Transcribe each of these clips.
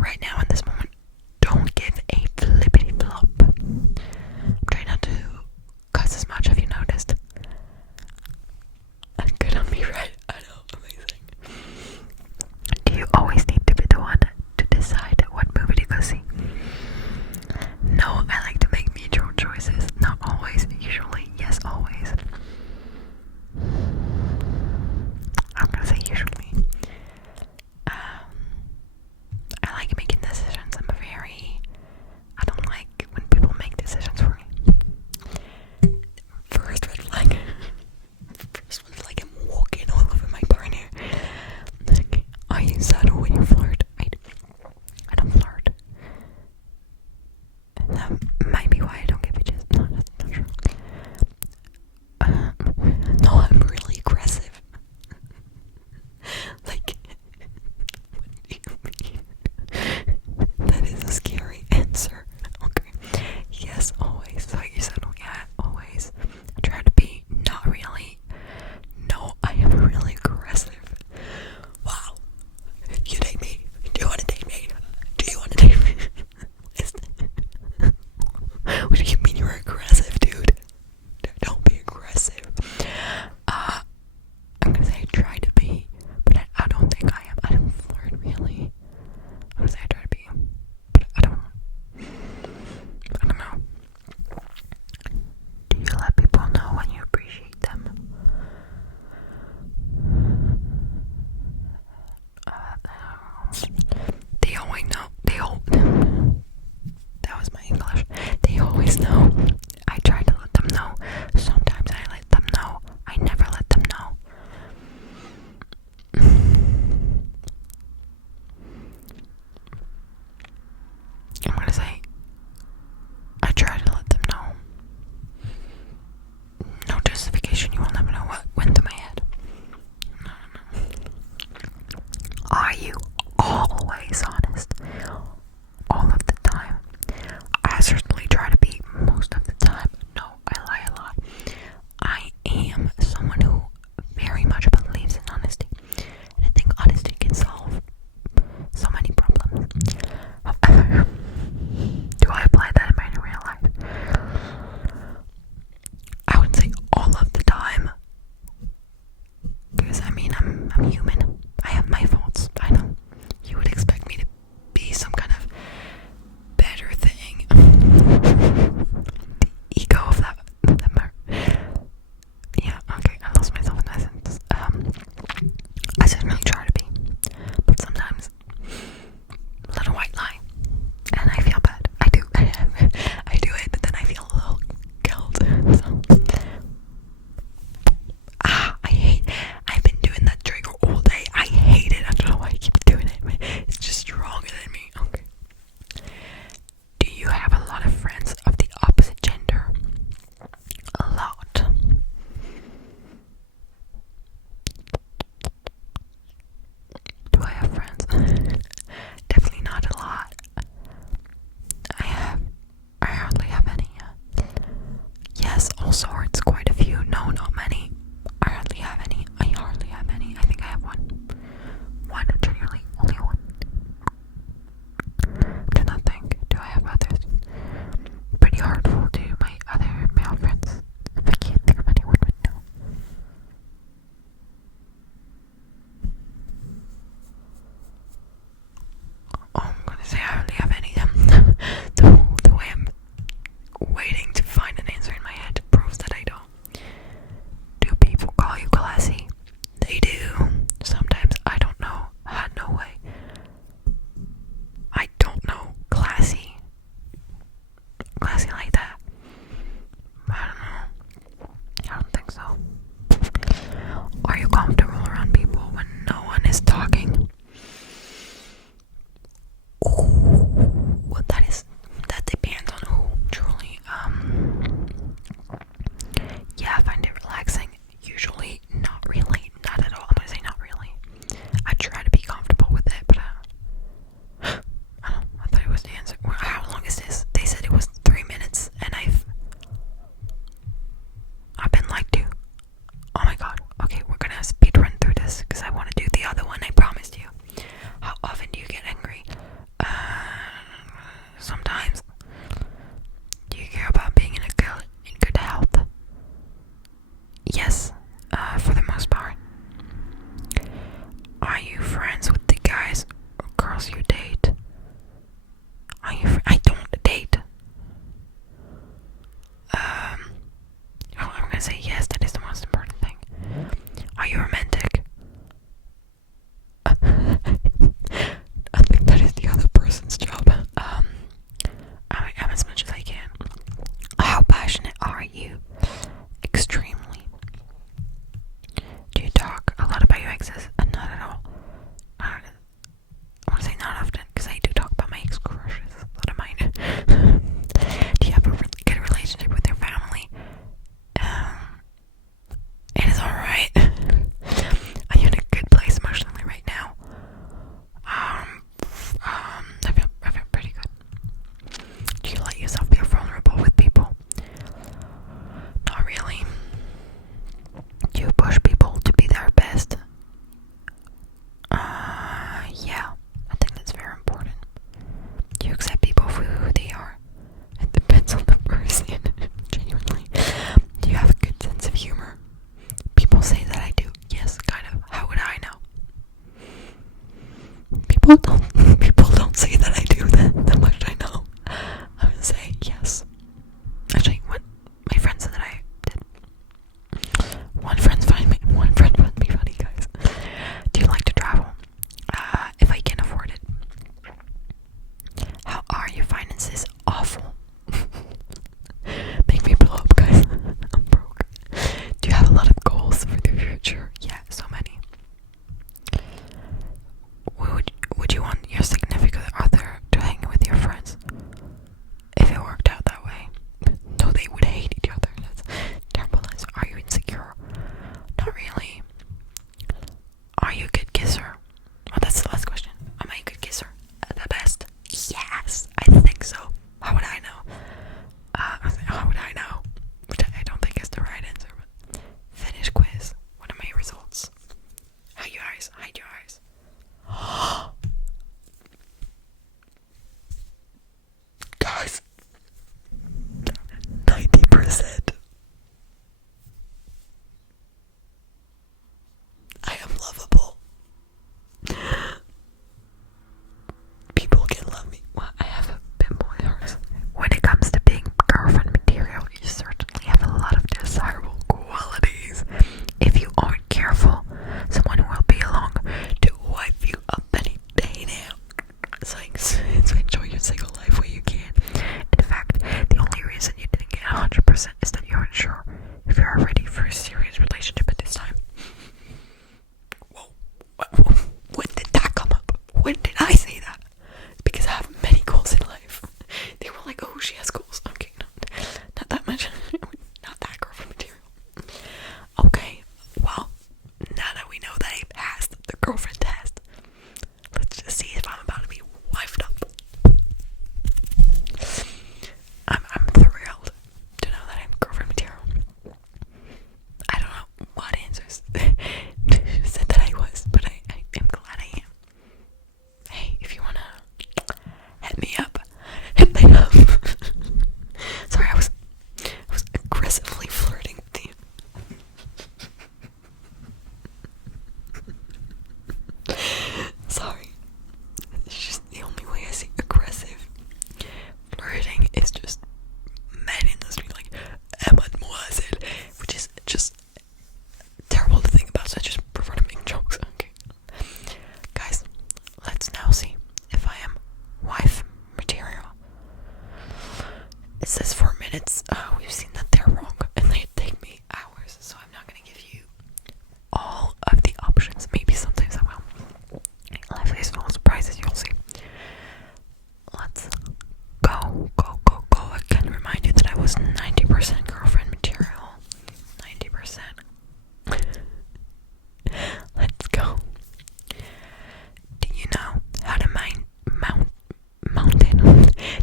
right now in this moment, don't give a flippity flop. I'm trying not to cuss as much, have you noticed? Good on me, right? I know, amazing. Do you always need to be the one to decide what movie to go see? No, I like to make mutual choices. Not always, usually. Yes, always. I'm gonna say usually. I like making decisions. I don't like when people make decisions for me. First red flag. First red flag, I'm walking all over my partner. Like, are you subtle when you flirt? I don't flirt. And that might be why I don't get bitches. No, that's not true. No, I'm really aggressive. Like, what do you mean? That is a scary answer. Okay. Yes, always. Like you said, yeah, always. I try to be not really. No, I am really aggressive. Wow. You date me? Do you want to date me? Do you want to date me? What do you mean you're aggressive, dude? Don't be aggressive. I'm gonna say I try to be, but I don't think I am. I don't flirt really. I'm gonna say I try to be, but I don't know. Do you let people know when you appreciate them? They always know. That was my English. They always know. I try to let them know. Sometimes I let them know. I never let them know. I'm gonna say I try to let them know. No justification. You will never know what went through my head. No. Are you always honest? All of the time? I certainly try to be most of the And it's, we've seen that they're wrong, and they take me hours, so I'm not gonna give you all of the options. Maybe sometimes I will. Life is full of surprises, you'll see. Let's go. I can remind you that I was 90% girlfriend material. 90%. Let's go. Do you know how to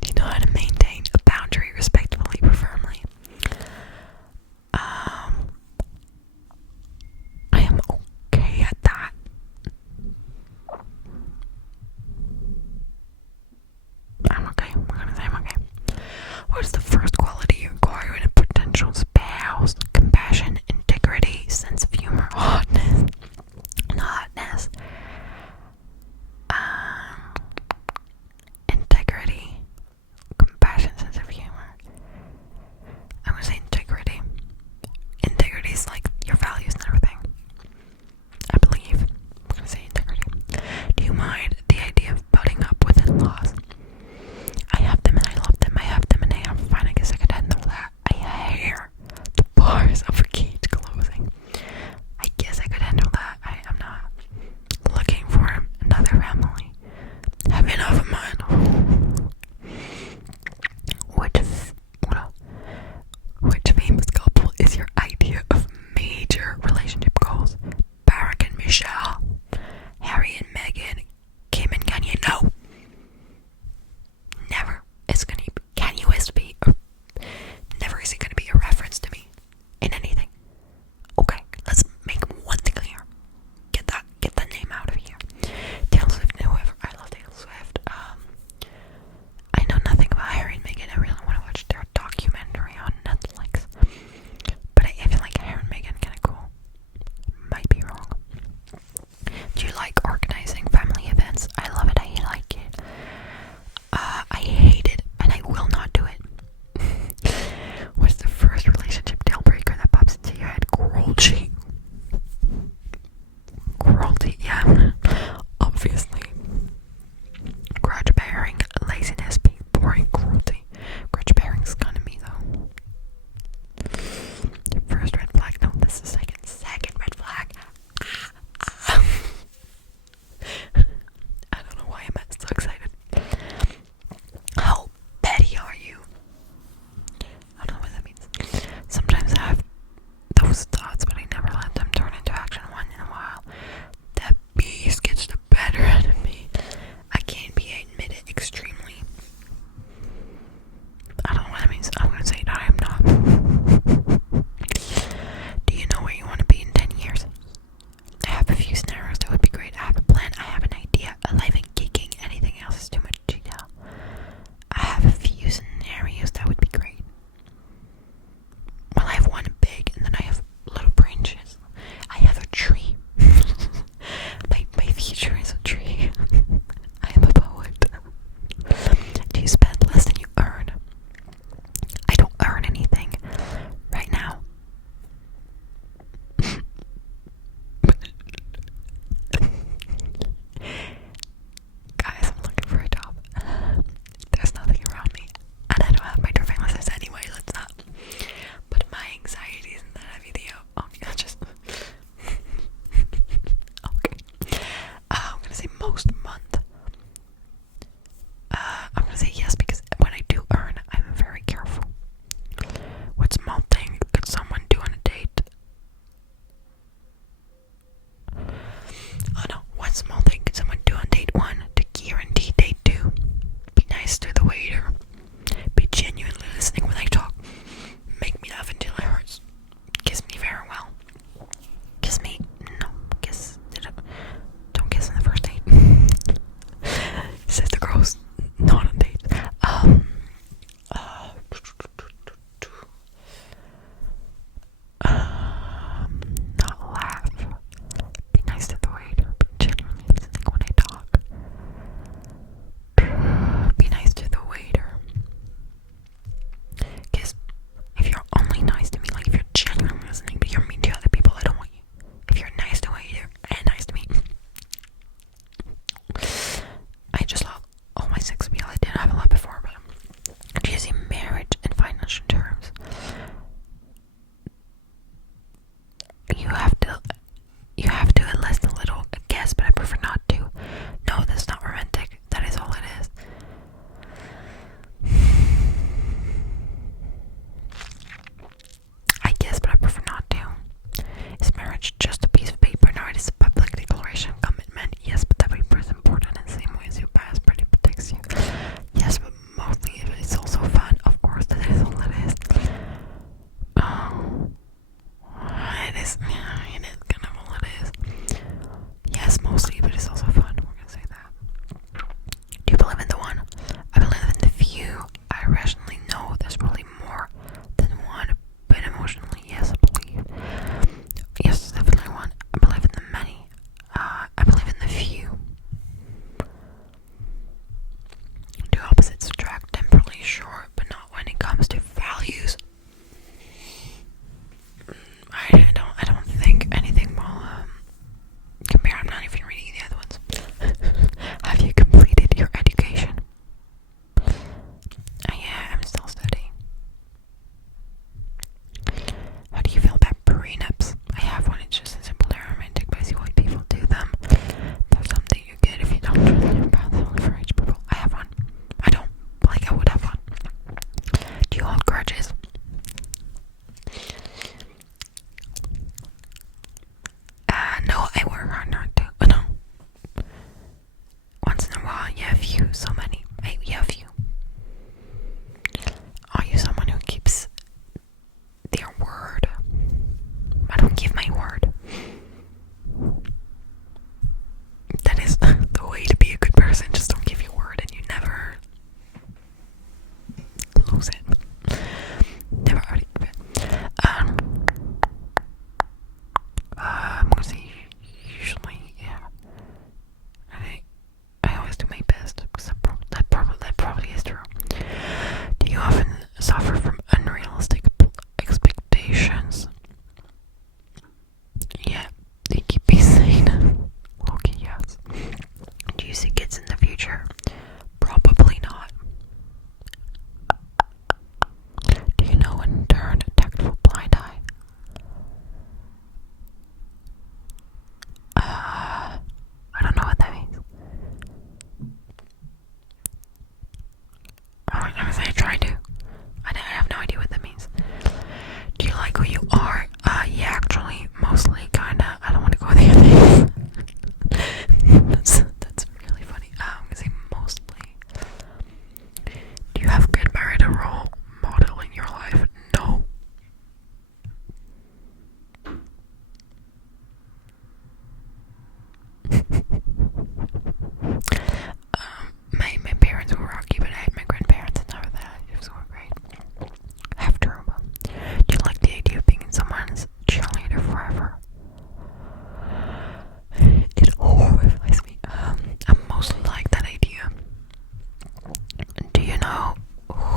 Do you know how to maintain a boundary respectfully but firmly? I am okay at that. I'm okay. We're gonna say I'm okay. What is the first quality you require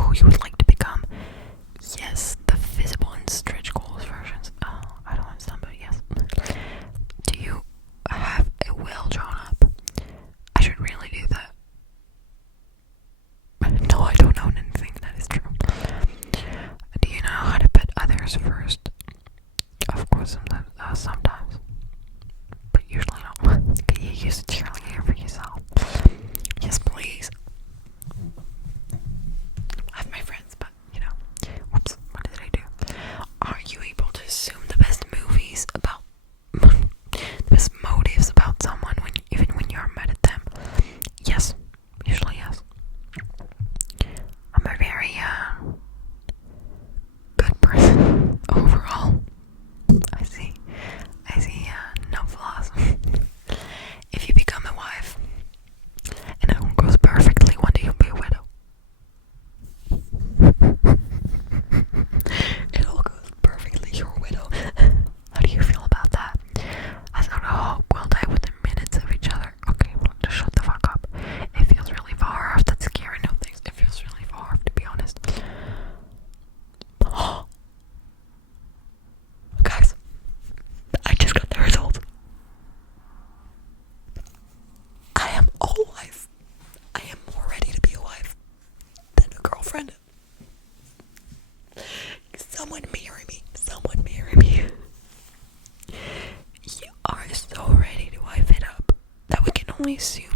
who you would like to become. Yes, the visible and stretch goals versions. Oh, I don't understand, but yes. Do you have a will drawn up? I should really do that. No, I don't own anything, that is true. Do you know how to put others first? Of course, sometimes. But usually not. Can you use a cheerleader for yourself? Yes, please. I have my friends, but whoops, what did I do? Are you able to assume the best movies about the best motives about someone even when you're mad at them? Yes, usually yes. I'm a very good person overall. I see no flaws. If you become a wife and it all goes perfectly, one day you'll be a widow. It all goes perfectly, you're a widow. How do you feel about that? I don't know, we'll die within minutes of each other. Okay, well, just shut the fuck up. It feels really far off. That's scary. No thanks. It feels really far off, to be honest. Guys, I just got the result. I am a wife. I am more ready to be a wife than a girlfriend. Someone marry me. Someone marry me. You are so ready to wife it up that we can only assume